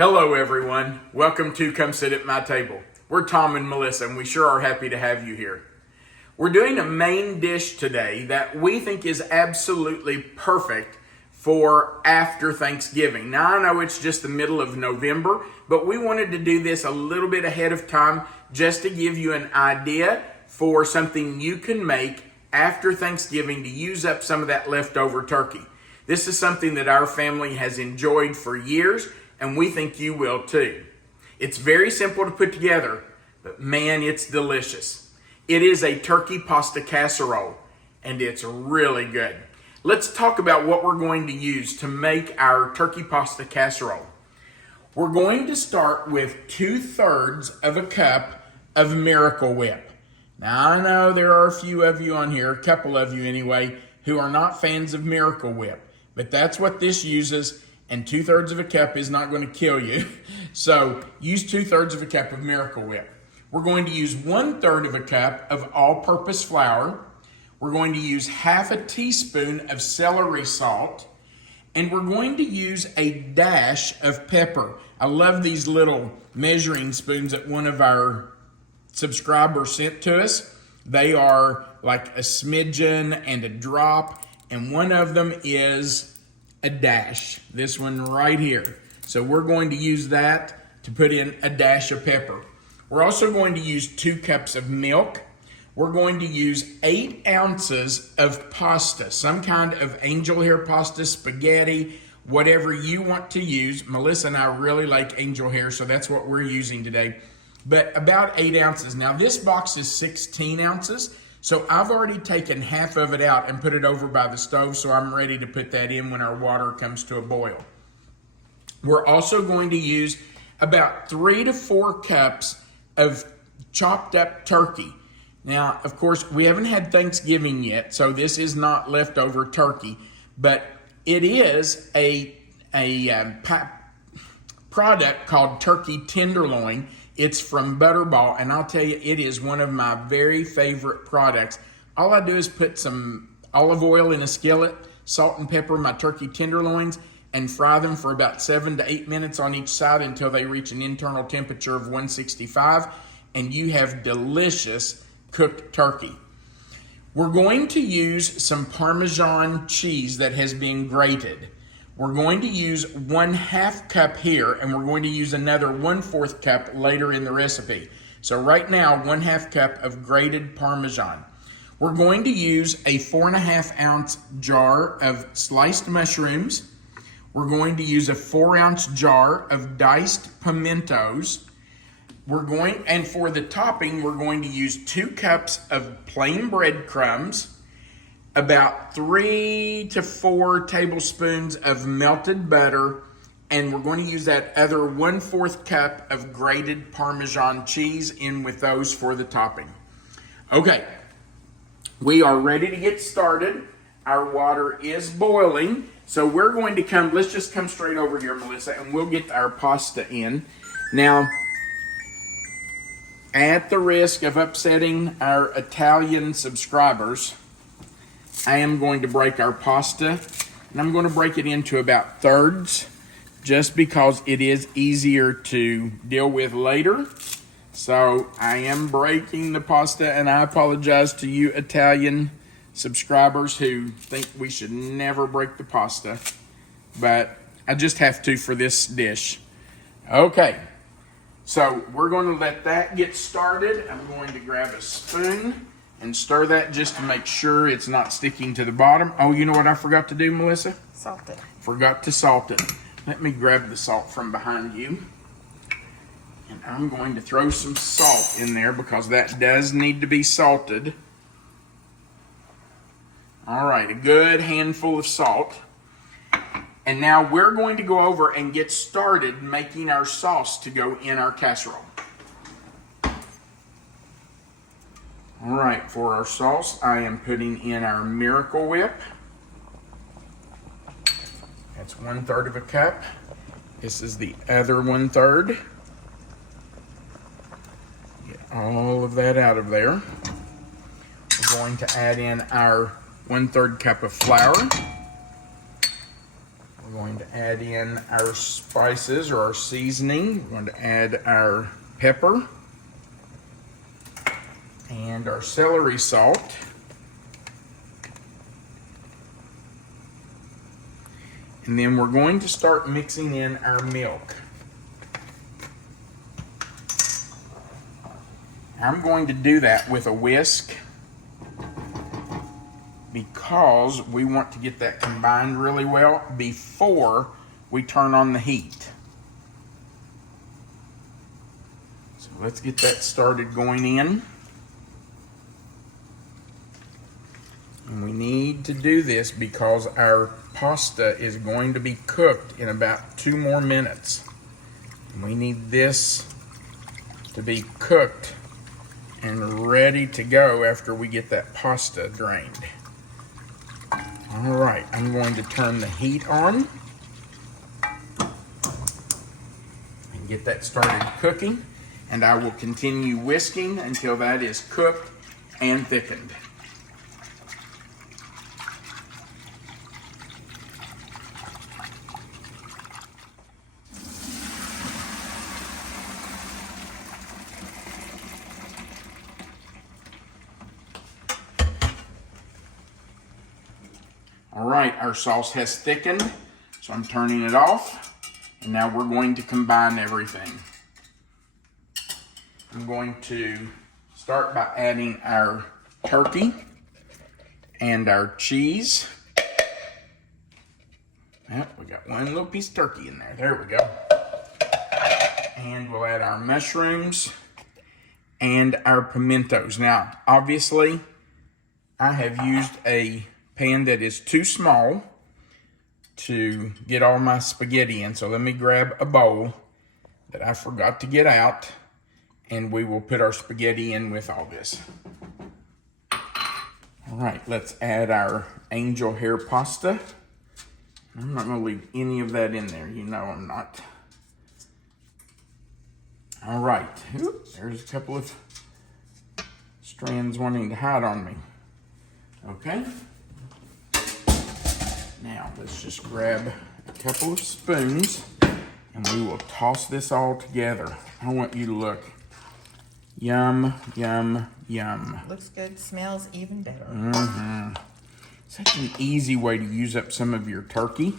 Hello everyone, welcome to Come Sit at My Table. We're Tom and Melissa and we sure are happy to have you here. We're doing a main dish today that we think is absolutely perfect for after Thanksgiving. Now I know it's just the middle of November, but we wanted to do this a little bit ahead of time just to give you an idea for something you can make after Thanksgiving to use up some of that leftover turkey. This is something that our family has enjoyed for years, and we think you will too. It's very simple to put together, but man, it's delicious. It is a turkey pasta casserole, and it's really good. Let's talk about what we're going to use to make our turkey pasta casserole. We're going to start with 2/3 of a cup of Miracle Whip. Now I know there are a few of you on here, a couple of you anyway, who are not fans of Miracle Whip, but that's what this uses. And 2/3 of a cup is not going to kill you. So use 2/3 of a cup of Miracle Whip. We're going to use 1/3 of a cup of all-purpose flour. We're going to use half a teaspoon of celery salt. And we're going to use a dash of pepper. I love these little measuring spoons that one of our subscribers sent to us. They are like a smidgen and a drop. And one of them is a dash, this one right here. So we're going to use that to put in a dash of pepper. We're also going to use 2 cups of milk. We're going to use 8 ounces of pasta, some kind of angel hair pasta, spaghetti, whatever you want to use. Melissa and I really like angel hair, so that's what we're using today. But about 8 ounces. Now this box is 16 ounces. So I've already taken half of it out and put it over by the stove, so I'm ready to put that in when our water comes to a boil. We're also going to use about 3 to 4 cups of chopped up turkey. Now, of course, we haven't had Thanksgiving yet, so this is not leftover turkey, but it is a product called turkey tenderloin. It's from Butterball, and I'll tell you, it is one of my very favorite products. All I do is put some olive oil in a skillet, salt and pepper my turkey tenderloins, and fry them for about 7 to 8 minutes on each side until they reach an internal temperature of 165, and you have delicious cooked turkey. We're going to use some Parmesan cheese that has been grated. We're going to use 1/2 cup here, and we're going to use another 1/4 cup later in the recipe. So right now, 1/2 cup of grated Parmesan. We're going to use a 4.5 ounce jar of sliced mushrooms. We're going to use a 4-ounce jar of diced pimentos. And for the topping, we're going to use 2 cups of plain breadcrumbs, about 3 to 4 tablespoons of melted butter, and we're going to use that other 1/4 cup of grated Parmesan cheese in with those for the topping. Okay, we are ready to get started. Our water is boiling, so we're going to let's just come straight over here, Melissa, and we'll get our pasta in. Now, at the risk of upsetting our Italian subscribers, I am going to break our pasta, and I'm going to break it into about thirds just because it is easier to deal with later. So I am breaking the pasta, and I apologize to you Italian subscribers who think we should never break the pasta, but I just have to for this dish. Okay, so we're going to let that get started. I'm going to grab a spoon and stir that just to make sure it's not sticking to the bottom. Oh, you know what I forgot to do, Melissa? Salt it. Forgot to salt it. Let me grab the salt from behind you. And I'm going to throw some salt in there because that does need to be salted. All right, a good handful of salt. And now we're going to go over and get started making our sauce to go in our casserole. All right, for our sauce, I am putting in our Miracle Whip. That's 1/3 of a cup. This is the other 1/3. Get all of that out of there. We're going to add in our 1/3 cup of flour. We're going to add in our spices or our seasoning. We're going to add our pepper and our celery salt. And then we're going to start mixing in our milk. I'm going to do that with a whisk because we want to get that combined really well before we turn on the heat. So let's get that started going in. And we need to do this because our pasta is going to be cooked in about 2 more minutes. And we need this to be cooked and ready to go after we get that pasta drained. All right, I'm going to turn the heat on and get that started cooking, and I will continue whisking until that is cooked and thickened. All right, our sauce has thickened, so I'm turning it off, and now we're going to combine everything. I'm going to start by adding our turkey and our cheese. Yep, we got one little piece of turkey in there. There we go. And we'll add our mushrooms and our pimentos. Now, obviously, I have used a pan that is too small to get all my spaghetti in. So let me grab a bowl that I forgot to get out, and we will put our spaghetti in with all this. All right, let's add our angel hair pasta. I'm not gonna leave any of that in there. You know I'm not. All right, ooh, there's a couple of strands wanting to hide on me. Okay. Now, let's just grab a couple of spoons and we will toss this all together. I want you to look. Yum, yum, yum. Looks good, smells even better. Mm-hmm. Such an easy way to use up some of your turkey.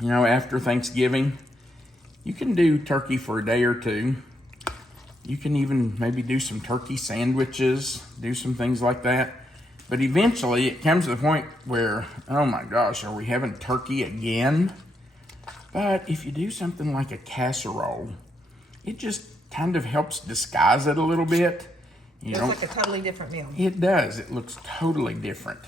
You know, after Thanksgiving, you can do turkey for a day or two. You can even maybe do some turkey sandwiches, do some things like that. But eventually it comes to the point where, oh my gosh, are we having turkey again? But if you do something like a casserole, it just kind of helps disguise it a little bit. It looks like a totally different meal. It does. It looks totally different.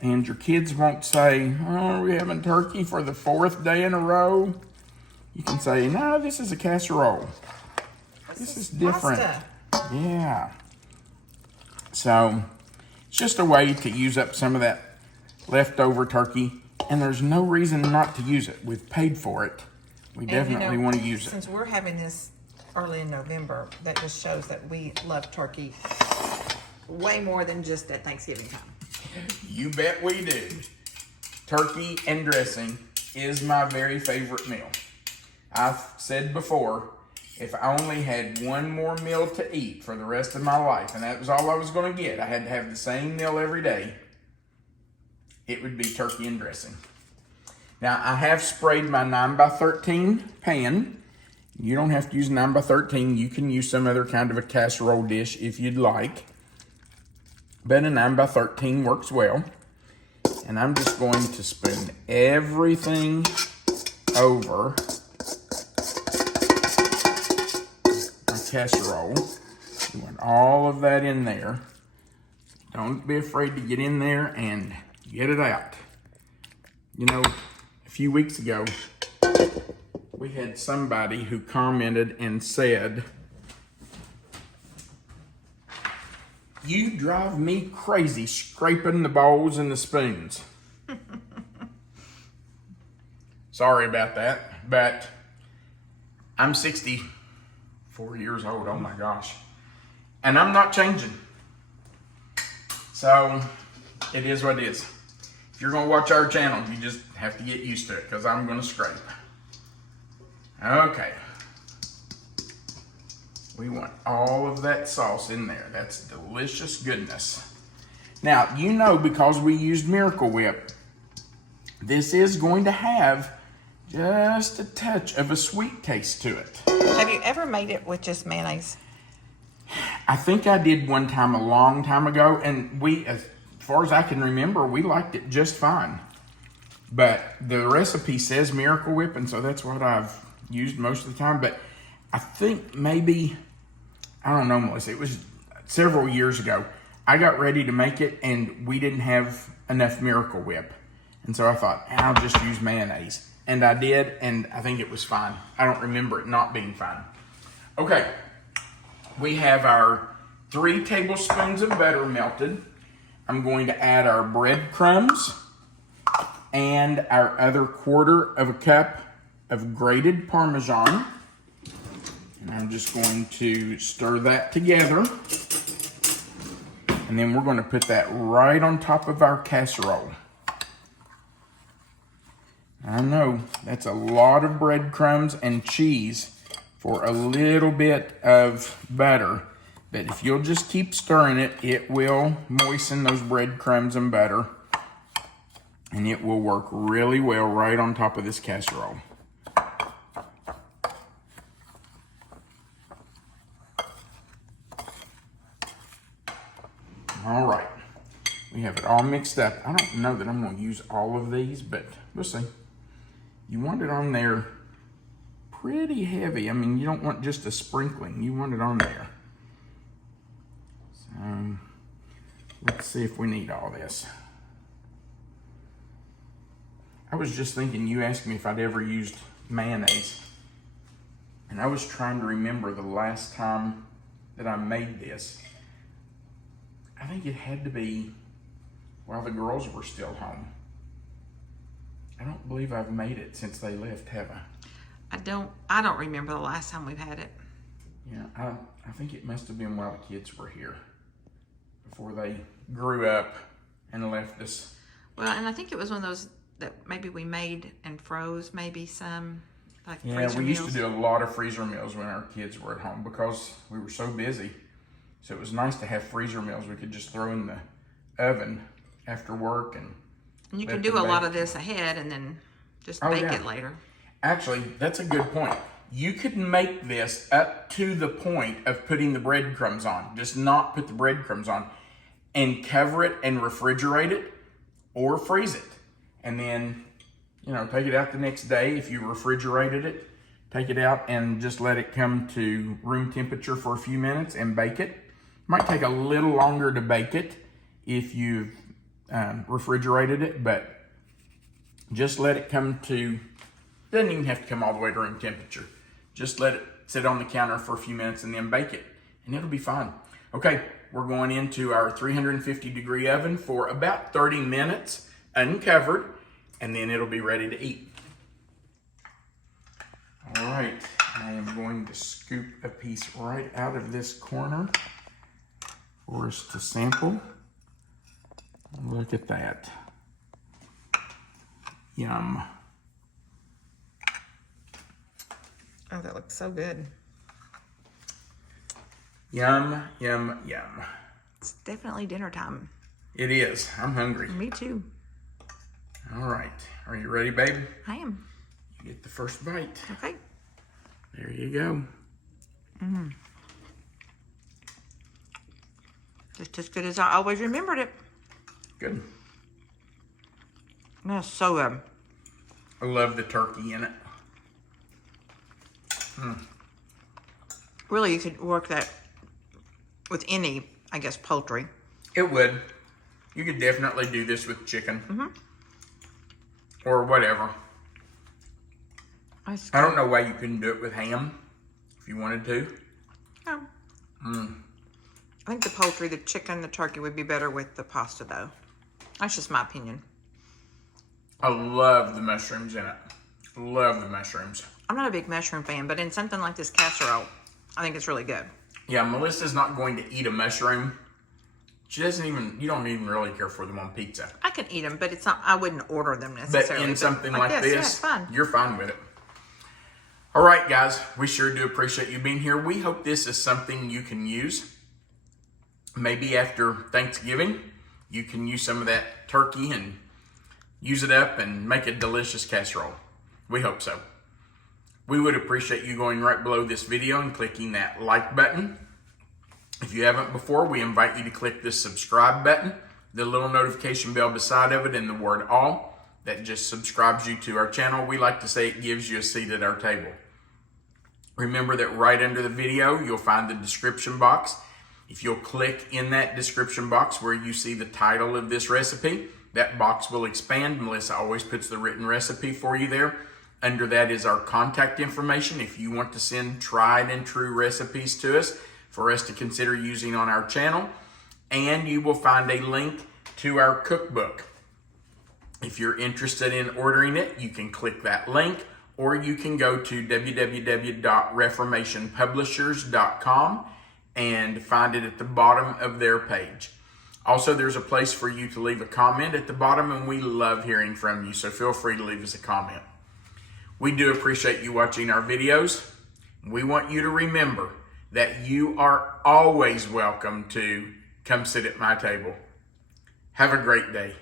And your kids won't say, oh, are we having turkey for the 4th day in a row? You can say, no, this is a casserole. This is different. Pasta. Yeah. So it's just a way to use up some of that leftover turkey, and there's no reason not to use it. We've paid for it. We definitely want to use it. Since we're having this early in November, that just shows that we love turkey way more than just at Thanksgiving time. You bet we do. Turkey and dressing is my very favorite meal. I've said before, if I only had one more meal to eat for the rest of my life, and that was all I was going to get, I had to have the same meal every day, it would be turkey and dressing. Now, I have sprayed my 9x13 pan. You don't have to use 9x13. You can use some other kind of a casserole dish if you'd like. But a 9x13 works well. And I'm just going to spoon everything over my casserole. You want all of that in there. Don't be afraid to get in there and get it out. You know, a few weeks ago, we had somebody who commented and said, "You drive me crazy scraping the bowls and the spoons." Sorry about that, but I'm 64 years old, oh my gosh. And I'm not changing. So, it is what it is. If you're gonna watch our channel, you just have to get used to it because I'm going to scrape. Okay. We want all of that sauce in there. That's delicious goodness. Now, you know, because we used Miracle Whip, this is going to have just a touch of a sweet taste to it. Have you ever made it with just mayonnaise? I think I did one time a long time ago, and we, as far as I can remember, we liked it just fine. But the recipe says Miracle Whip, and so that's what I've used most of the time. But I think maybe, I don't know, Melissa, it was several years ago. I got ready to make it, and we didn't have enough Miracle Whip. And so I thought, I'll just use mayonnaise. And I did, and I think it was fine. I don't remember it not being fine. Okay, we have our 3 tablespoons of butter melted. I'm going to add our breadcrumbs and our other 1/4 cup of grated Parmesan. And I'm just going to stir that together. And then we're going to put that right on top of our casserole. I know, that's a lot of breadcrumbs and cheese for a little bit of butter. But if you'll just keep stirring it, it will moisten those breadcrumbs and butter. And it will work really well right on top of this casserole. All right, we have it all mixed up. I don't know that I'm going to use all of these, but we'll see. You want it on there pretty heavy. I mean, you don't want just a sprinkling. You want it on there. So, let's see if we need all this. I was just thinking, you asked me if I'd ever used mayonnaise. And I was trying to remember the last time that I made this. I think it had to be while the girls were still home. I don't believe I've made it since they left, have I? I don't remember the last time we've had it. Yeah, I think it must have been while the kids were here. Before they grew up and left us. Well, and I think it was one of those that maybe we made and froze, maybe some, like Yeah, freezer we used meals. to do a lot of freezer meals when our kids were at home because we were so busy. So it was nice to have freezer meals we could just throw in the oven after work. And you can do a lot of this ahead and then just bake it later. Actually, that's a good point. You could make this up to the point of putting the breadcrumbs on. Just not put the breadcrumbs on. And cover it and refrigerate it or freeze it. And then, you know, take it out the next day if you refrigerated it. Take it out and just let it come to room temperature for a few minutes and bake it. Might take a little longer to bake it if you've refrigerated it, but just let it come to, doesn't even have to come all the way to room temperature. Just let it sit on the counter for a few minutes and then bake it, and it'll be fine. Okay, we're going into our 350-degree oven for about 30 minutes, uncovered, and then it'll be ready to eat. All right, I am going to scoop a piece right out of this corner for us to sample. Look at that. Yum. Oh, that looks so good. Yum, yum, yum. It's definitely dinner time. It is. I'm hungry. Me too. All right. Are you ready, babe? I am. You get the first bite. Okay. There you go. Just as good as I always remembered it. Good. That's so good. I love the turkey in it. Really, you could work that with any, I guess, poultry. It would. You could definitely do this with chicken. Or whatever. I don't know why you couldn't do it with ham if you wanted to. No. I think the poultry, the chicken, the turkey would be better with the pasta, though. That's just my opinion. I love the mushrooms in it. Love the mushrooms. I'm not a big mushroom fan, but in something like this casserole, I think it's really good. Yeah, Melissa's not going to eat a mushroom. She doesn't even, you don't even really care for them on pizza. I could eat them, but it's not, I wouldn't order them But necessarily. in something like yeah, this, it's fun. you're fine with it. All right, guys, we sure do appreciate you being here. We hope this is something you can use. Maybe after Thanksgiving, you can use some of that turkey and use it up and make a delicious casserole. We hope so. We would appreciate you going right below this video and clicking that like button. If you haven't before, we invite you to click this subscribe button, the little notification bell beside of it, and the word all. That just subscribes you to our channel. We like to say it gives you a seat at our table. Remember that right under the video, you'll find the description box. If you'll click in that description box where you see the title of this recipe, that box will expand. Melissa always puts the written recipe for you there. Under that is our contact information if you want to send tried and true recipes to us for us to consider using on our channel. And you will find a link to our cookbook. If you're interested in ordering it, you can click that link, or you can go to www.reformationpublishers.com and find it at the bottom of their page. Also, there's a place for you to leave a comment at the bottom, and we love hearing from you, so feel free to leave us a comment. We do appreciate you watching our videos. We want you to remember that you are always welcome to come sit at my table. Have a great day.